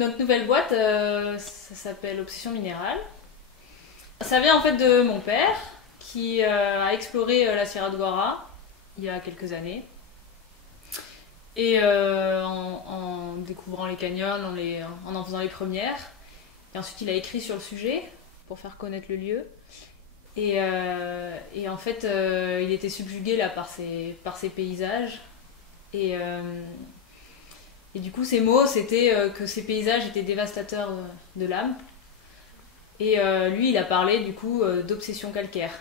notre nouvelle boîte, ça s'appelle Obsession Minérale. Ça vient en fait de mon père qui a exploré la Sierra de Guara il y a quelques années. Et en découvrant les canyons, en faisant les premières. Et ensuite, il a écrit sur le sujet pour faire connaître le lieu. Et en fait, il était subjugué là, par ces paysages. Et du coup, ses mots, c'était que ces paysages étaient dévastateurs de l'âme. Et lui, il a parlé du coup d'obsession calcaire,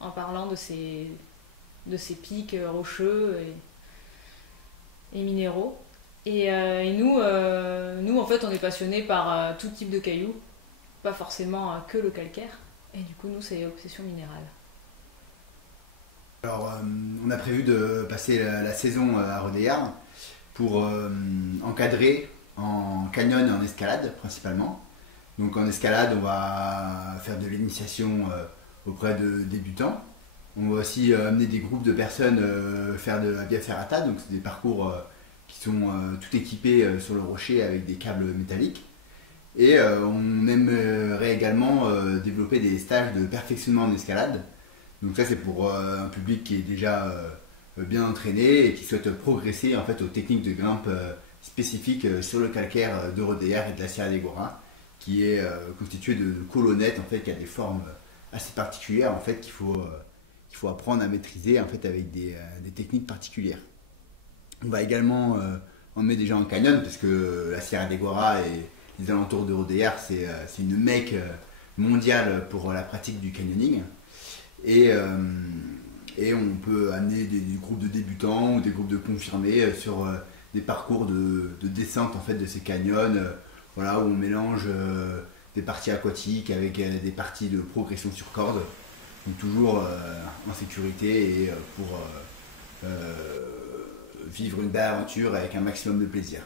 en parlant de ces pics rocheux et minéraux. Et nous, en fait, on est passionnés par tout type de cailloux, pas forcément que le calcaire. Et du coup, nous, c'est Obsession Minérale. Alors, on a prévu de passer la saison à Rodéard pour encadrer en canyon et en escalade principalement. Donc en escalade, on va faire de l'initiation auprès de débutants. On va aussi amener des groupes de personnes faire de la via ferrata, donc c'est des parcours qui sont tout équipés sur le rocher avec des câbles métalliques. Et on aimerait également développer des stages de perfectionnement en escalade. Donc ça c'est pour un public qui est déjà bien entraîné et qui souhaite progresser en fait aux techniques de grimpe spécifiques sur le calcaire de Rodéard et de la Sierra de Guara, qui est constitué de colonnettes en fait, qui a des formes assez particulières en fait qu'il faut apprendre à maîtriser en fait avec des techniques particulières. On va également emmener des gens en canyon parce que la Sierra de Guara et les alentours de Rodéard c'est une mecque mondiale pour la pratique du canyoning. Et on peut amener des groupes de débutants ou des groupes de confirmés sur des parcours de descente en fait, de ces canyons, voilà, où on mélange des parties aquatiques avec des parties de progression sur corde, donc toujours en sécurité et pour vivre une belle aventure avec un maximum de plaisir.